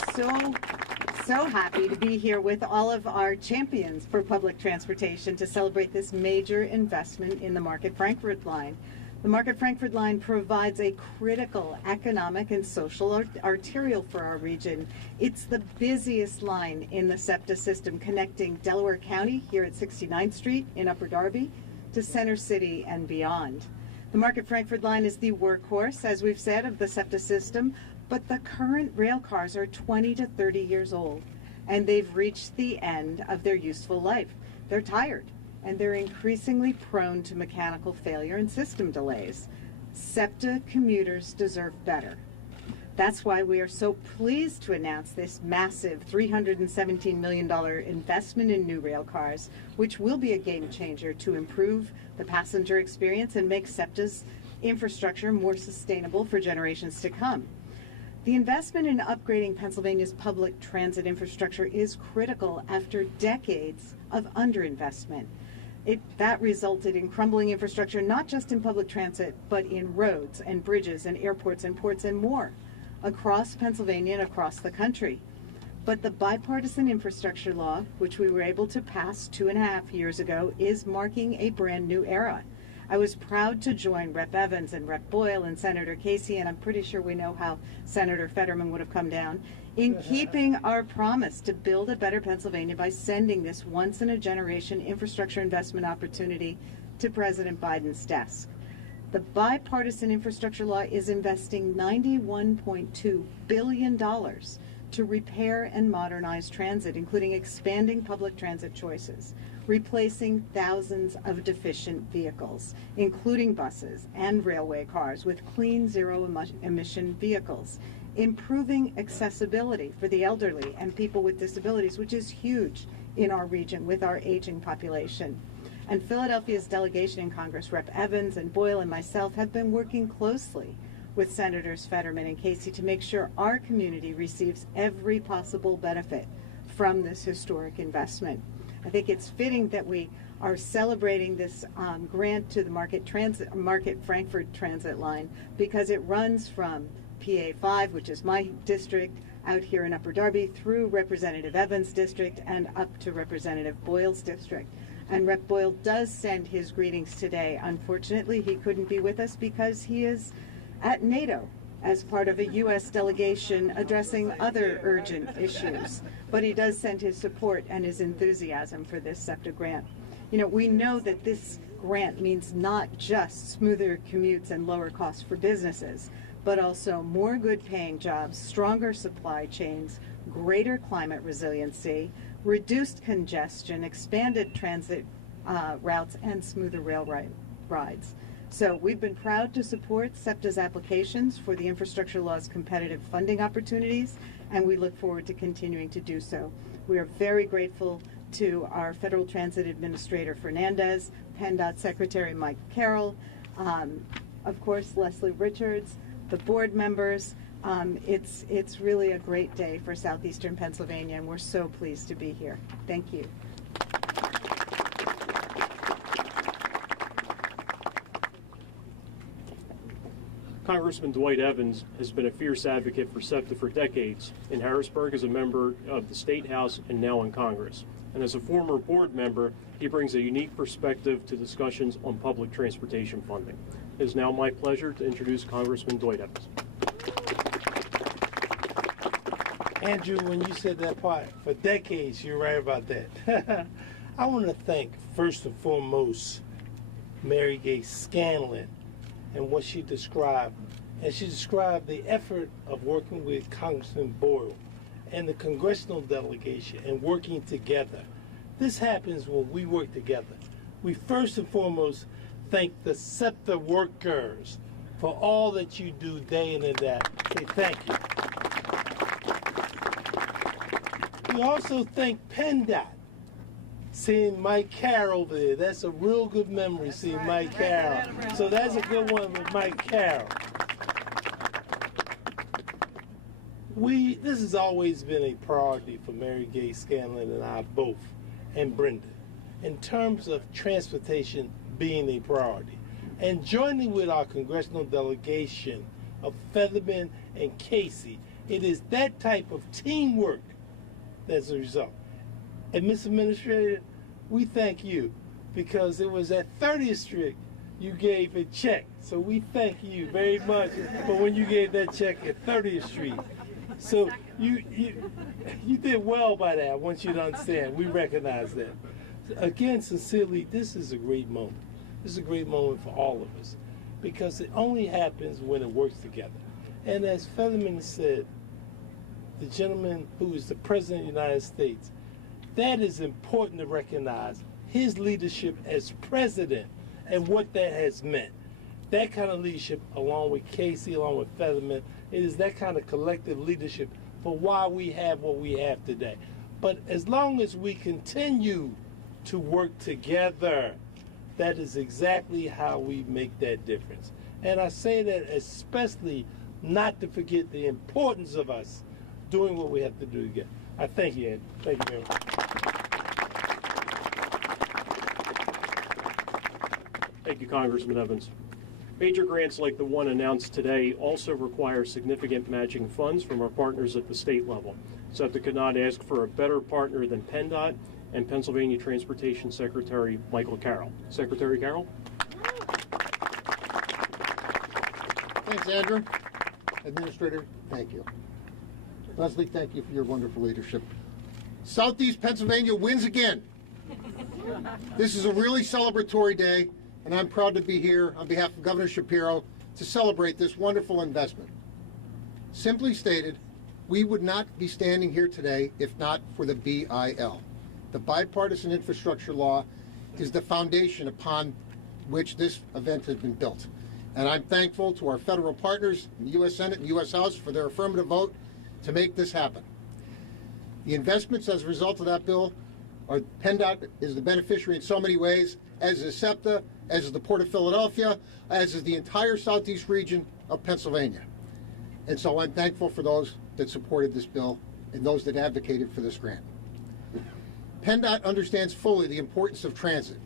so happy to be here with all of our champions for public transportation to celebrate this major investment in the Market-Frankford Line. The Market-Frankford Line provides a critical economic and social arterial for our region. It's the busiest line in the SEPTA system, connecting Delaware County here at 69th Street in Upper Darby to Center City and beyond. The Market-Frankford Line is the workhorse, as we've said, of the SEPTA system, but the current rail cars are 20 to 30 years old, and they've reached the end of their useful life. They're tired, and they're increasingly prone to mechanical failure and system delays. SEPTA commuters deserve better. That's why we are so pleased to announce this massive $317 million investment in new rail cars, which will be a game changer to improve the passenger experience and make SEPTA's infrastructure more sustainable for generations to come. The investment in upgrading Pennsylvania's public transit infrastructure is critical after decades of underinvestment. That resulted in crumbling infrastructure, not just in public transit, but in roads and bridges and airports and ports and more across Pennsylvania and across the country. But the bipartisan infrastructure law, which we were able to pass 2.5 years ago, is marking a brand new era. I was proud to join Rep. Evans and Rep. Boyle and Senator Casey, and I'm pretty sure we know how Senator Fetterman would have come down, in keeping our promise to build a better Pennsylvania by sending this once-in-a-generation infrastructure investment opportunity to President Biden's desk. The bipartisan infrastructure law is investing $91.2 billion to repair and modernize transit, including expanding public transit choices, replacing thousands of deficient vehicles, including buses and railway cars, with clean zero-emission vehicles, improving accessibility for the elderly and people with disabilities, which is huge in our region with our aging population. And Philadelphia's delegation in Congress, Rep. Evans and Boyle and myself, have been working closely with Senators Fetterman and Casey to make sure our community receives every possible benefit from this historic investment. I think it's fitting that we are celebrating this grant to the Market-Frankford Transit Line, because it runs from PA 5, which is my district, out here in Upper Darby, through Representative Evans' district and up to Representative Boyle's district. And Rep. Boyle does send his greetings today. Unfortunately, he couldn't be with us because he is at NATO as part of a U.S. delegation addressing other urgent issues. But he does send his support and his enthusiasm for this SEPTA grant. You know, we know that this grant means not just smoother commutes and lower costs for businesses, but also more good-paying jobs, stronger supply chains, greater climate resiliency, reduced congestion, expanded transit routes, and smoother rail rides. So we've been proud to support SEPTA's applications for the infrastructure law's competitive funding opportunities, and we look forward to continuing to do so. We are very grateful to our Federal Transit Administrator Fernandez, PennDOT Secretary Mike Carroll, of course Leslie Richards, the board members. It's really a great day for southeastern Pennsylvania, and we're so pleased to be here. Thank you. Congressman Dwight Evans has been a fierce advocate for SEPTA for decades in Harrisburg as a member of the State House and now in Congress. And as a former board member, he brings a unique perspective to discussions on public transportation funding. It is now my pleasure to introduce Congressman Dwight Evans. Andrew, when you said that part, for decades, you're right about that. I want to thank, first and foremost, Mary Gay Scanlon and what she described. And she described the effort of working with Congressman Boyle and the congressional delegation and working together. This happens when we work together. We first and foremost thank the SEPTA workers for all that you do day in and day out. Say thank you. We also thank PennDOT. Seeing Mike Carroll over there, that's a real good memory, seeing Mike Carroll. So that's a good one with Mike Carroll. This has always been a priority for Mary Gay Scanlon and I both, and Brenda, in terms of transportation being a priority. And joining with our congressional delegation of Featherman and Casey, it is that type of teamwork that's a result. And Ms. Administrator, we thank you because it was at 30th Street you gave a check. So we thank you very much for when you gave that check at 30th Street. So you did well by that. I want you to understand. We recognize that. Again, sincerely, this is a great moment. This is a great moment for all of us because it only happens when it works together. And as Featherman said, the gentleman who is the President of the United States, that is important to recognize his leadership as president and what that has meant. That kind of leadership, along with Casey, along with Featherman, it is that kind of collective leadership for why we have what we have today. But as long as we continue to work together, that is exactly how we make that difference. And I say that especially not to forget the importance of us doing what we have to do together. I thank you, Ed. Thank you very much. Thank you, Congressman Evans. Major grants like the one announced today also require significant matching funds from our partners at the state level. SEPTA could not ask for a better partner than PennDOT and Pennsylvania Transportation Secretary Michael Carroll. Secretary Carroll? Thanks, Andrew. Administrator, thank you. Leslie, thank you for your wonderful leadership. Southeast Pennsylvania wins again. This is a really celebratory day, and I'm proud to be here on behalf of Governor Shapiro to celebrate this wonderful investment. Simply stated, we would not be standing here today if not for the BIL. The Bipartisan Infrastructure Law is the foundation upon which this event has been built. And I'm thankful to our federal partners in the U.S. Senate and U.S. House for their affirmative vote to make this happen. The investments as a result of that bill are PennDOT is the beneficiary in so many ways, as is SEPTA, as is the Port of Philadelphia, as is the entire southeast region of Pennsylvania. And so I'm thankful for those that supported this bill and those that advocated for this grant. PennDOT understands fully the importance of transit.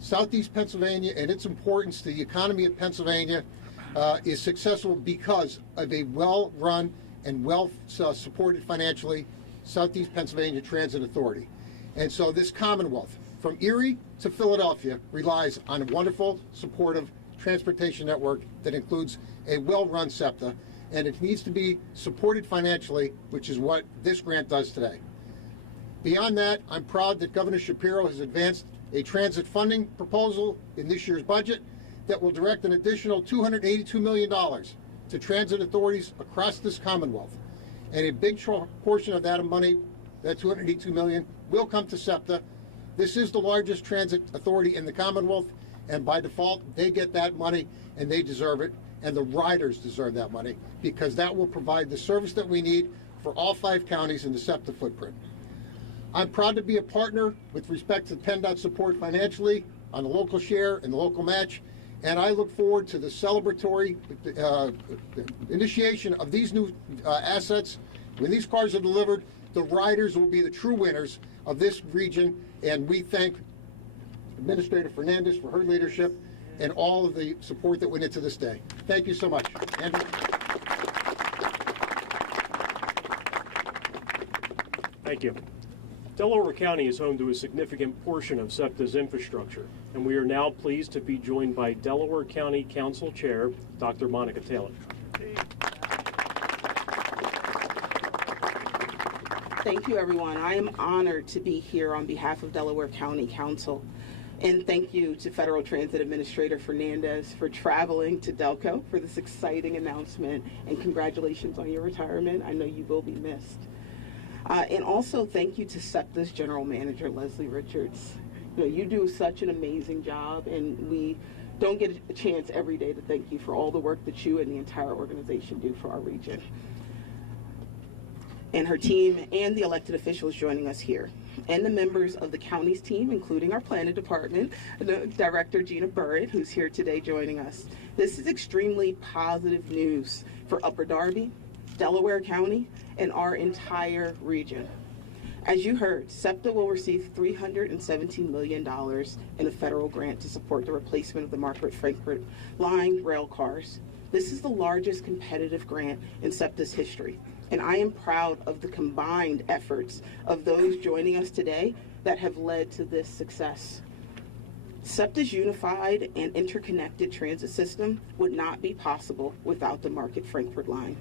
Southeast Pennsylvania and its importance to the economy of Pennsylvania is successful because of a well-run and well-supported financially Southeast Pennsylvania Transit Authority. And so this Commonwealth, from Erie to Philadelphia, relies on a wonderful, supportive transportation network that includes a well-run SEPTA, and it needs to be supported financially, which is what this grant does today. Beyond that, I'm proud that Governor Shapiro has advanced a transit funding proposal in this year's budget that will direct an additional $282 million to transit authorities across this Commonwealth. And a big portion of that money, that $282 million, will come to SEPTA. This is the largest transit authority in the Commonwealth, and by default, they get that money, and they deserve it, and the riders deserve that money, because that will provide the service that we need for all 5 counties in the SEPTA footprint. I'm proud to be a partner with respect to PennDOT support financially on the local share and the local match, and I look forward to the celebratory initiation of these new assets. When these cars are delivered, the riders will be the true winners of this region, and we thank Administrator Fernandez for her leadership and all of the support that went into this day. Thank you so much. Andrew. Thank you. Delaware County is home to a significant portion of SEPTA's infrastructure, and we are now pleased to be joined by Delaware County Council Chair, Dr. Monica Taylor. Thank you, everyone. I am honored to be here on behalf of Delaware County Council. And thank you to Federal Transit Administrator Fernandez for traveling to Delco for this exciting announcement, and congratulations on your retirement. I know you will be missed. And also thank you to SEPTA's General Manager, Leslie Richards. You know, you do such an amazing job, and we don't get a chance every day to thank you for all the work that you and the entire organization do for our region. And her team and the elected officials joining us here, and the members of the county's team, including our planning department, the Director Gina Burritt, who's here today joining us. This is extremely positive news for Upper Darby, Delaware County, and our entire region. As you heard, SEPTA will receive $317 million in a federal grant to support the replacement of the Market-Frankford Line rail cars. This is the largest competitive grant in SEPTA's history, and I am proud of the combined efforts of those joining us today that have led to this success. SEPTA's unified and interconnected transit system would not be possible without the Market-Frankford Line,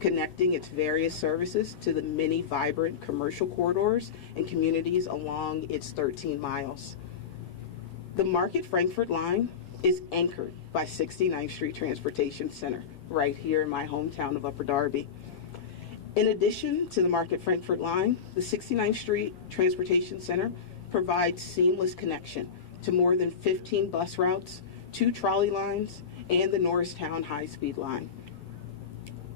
connecting its various services to the many vibrant commercial corridors and communities along its 13 miles. The Market-Frankford Line is anchored by 69th Street Transportation Center, right here in my hometown of Upper Darby. In addition to the Market-Frankford Line, the 69th Street Transportation Center provides seamless connection to more than 15 bus routes, 2 trolley lines, and the Norristown high-speed line.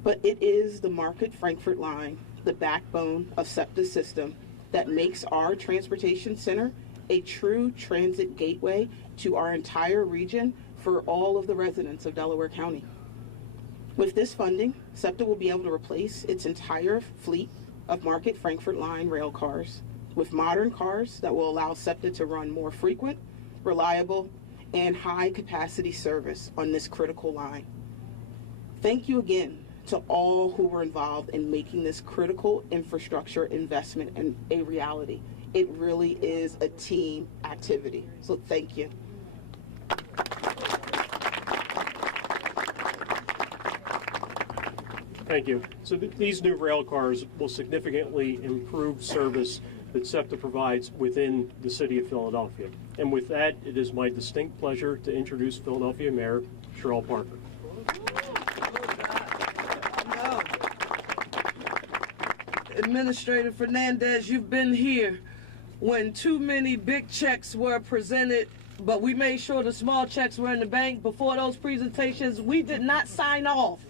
But it is the Market-Frankford Line, the backbone of SEPTA's system, that makes our transportation center a true transit gateway to our entire region for all of the residents of Delaware County. With this funding, SEPTA will be able to replace its entire fleet of Market-Frankford Line rail cars with modern cars that will allow SEPTA to run more frequent, reliable, and high-capacity service on this critical line. Thank you again to all who were involved in making this critical infrastructure investment a reality. It really is a team activity, so thank you. Thank you. So these new rail cars will significantly improve service that SEPTA provides within the city of Philadelphia. And with that, it is my distinct pleasure to introduce Philadelphia Mayor Cheryl Parker. Administrator Fernandez, you've been here when too many big checks were presented, but we made sure the small checks were in the bank. Before those presentations, we did not sign off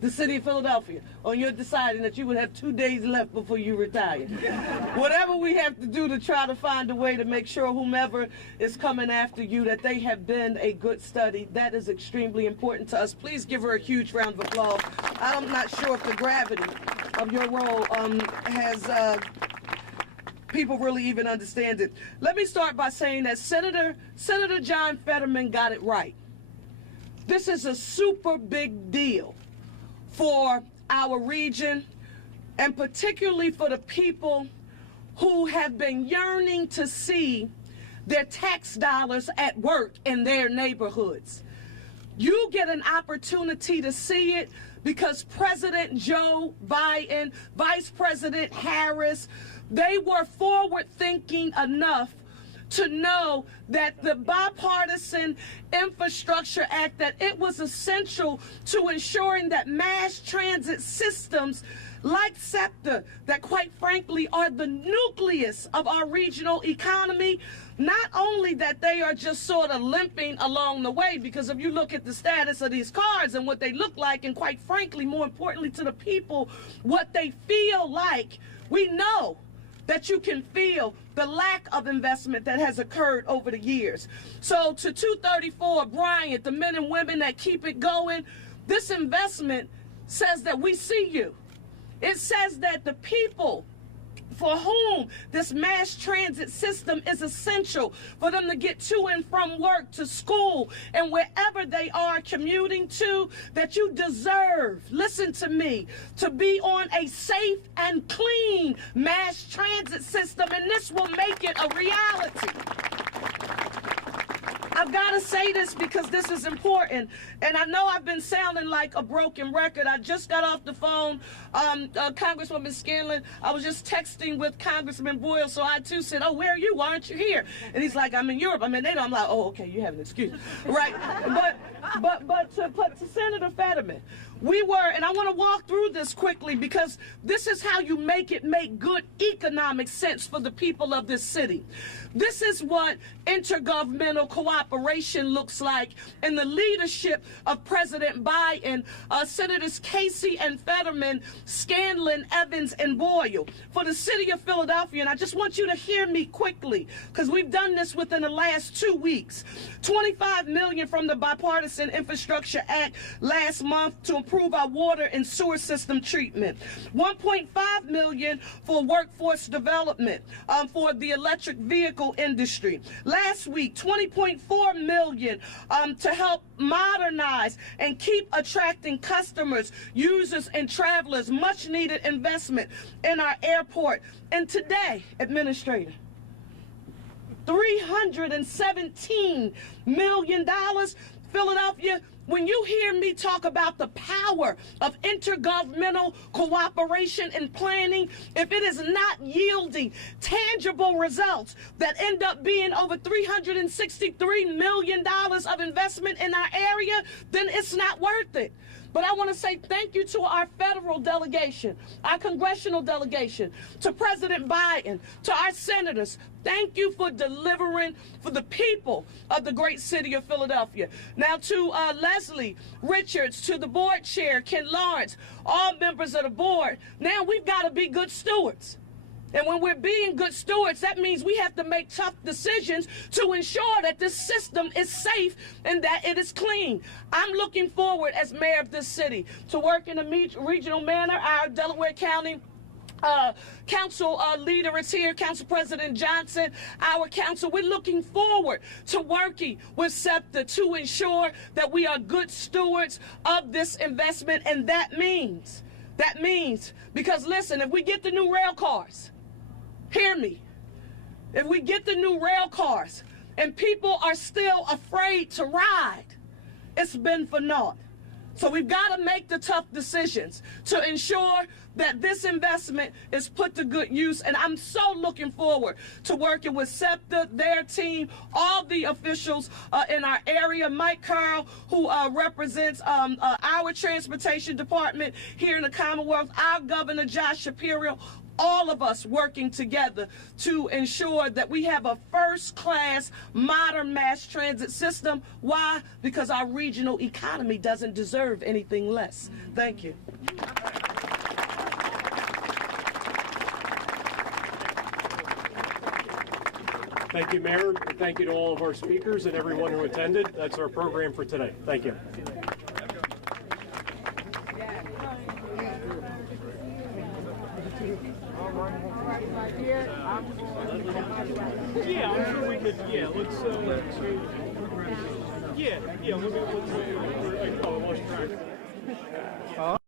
the city of Philadelphia on your deciding that you would have 2 days left before you retire. Whatever we have to do to try to find a way to make sure whomever is coming after you, that they have been a good study, that is extremely important to us. Please give her a huge round of applause. I'm not sure if the gravity of your role has people really even understand it. Let me start by saying that Senator John Fetterman got it right. This is a super big deal for our region, and particularly for the people who have been yearning to see their tax dollars at work in their neighborhoods. You get an opportunity to see it because President Joe Biden, Vice President Harris, they were forward-thinking enough to know that the Bipartisan Infrastructure Act, that it was essential to ensuring that mass transit systems like SEPTA, that quite frankly are the nucleus of our regional economy. Not only that they are just sort of limping along the way, because if you look at the status of these cars and what they look like, and quite frankly, more importantly to the people, what they feel like, we know that you can feel the lack of investment that has occurred over the years. So to 234 Bryant, the men and women that keep it going, this investment says that we see you. It says that the people for whom this mass transit system is essential for them to get to and from work, to school, and wherever they are commuting to, that you deserve, listen to me, to be on a safe and clean mass transit system, and this will make it a reality. I've got to say this because this is important, and I know I've been sounding like a broken record. I just got off the phone, Congresswoman Scanlon. I was just texting with Congressman Boyle, so I too said, oh, where are you? Why aren't you here? And he's like, I'm in Europe. I'm in NATO. I'm like, oh, okay, you have an excuse, right? But to Senator Fetterman, we were, and I want to walk through this quickly because this is how you make good economic sense for the people of this city. This is what intergovernmental cooperation looks like in the leadership of President Biden, Senators Casey and Fetterman, Scanlon, Evans, and Boyle. For the city of Philadelphia, and I just want you to hear me quickly because we've done this within the last 2 weeks. $25 million from the Bipartisan Infrastructure Act last month to improve our water and sewer system treatment. $1.5 million for workforce development for the electric vehicle industry. Last week, $20.4 million to help modernize and keep attracting customers, users, and travelers. Much needed investment in our airport. And today, Administrator, $317 million. Philadelphia, when you hear me talk about the power of intergovernmental cooperation and planning, if it is not yielding tangible results that end up being over $363 million of investment in our area, then it's not worth it. But I want to say thank you to our federal delegation, our congressional delegation, to President Biden, to our senators. Thank you for delivering for the people of the great city of Philadelphia. Now to Leslie Richards, to the board chair, Ken Lawrence, all members of the board. Now we've got to be good stewards. And when we're being good stewards, that means we have to make tough decisions to ensure that this system is safe and that it is clean. I'm looking forward, as mayor of this city, to work in a regional manner. Our Delaware County council leader is here, Council President Johnson, our council. We're looking forward to working with SEPTA to ensure that we are good stewards of this investment. And that means, because listen, if we get the new rail cars, hear me, if we get the new rail cars and people are still afraid to ride, it's been for naught. So we've got to make the tough decisions to ensure that this investment is put to good use. And I'm so looking forward to working with SEPTA, their team, all the officials in our area. Mike Carl, who represents our transportation department here in the Commonwealth, our Governor Josh Shapiro, all of us working together to ensure that we have a first-class modern mass transit system. Why? Because our regional economy doesn't deserve anything less. Thank you. Thank you, Mayor, and thank you to all of our speakers and everyone who attended. That's our program for today. Thank you. Yeah, I'm sure we could. Yeah, let's. Yeah. Let's.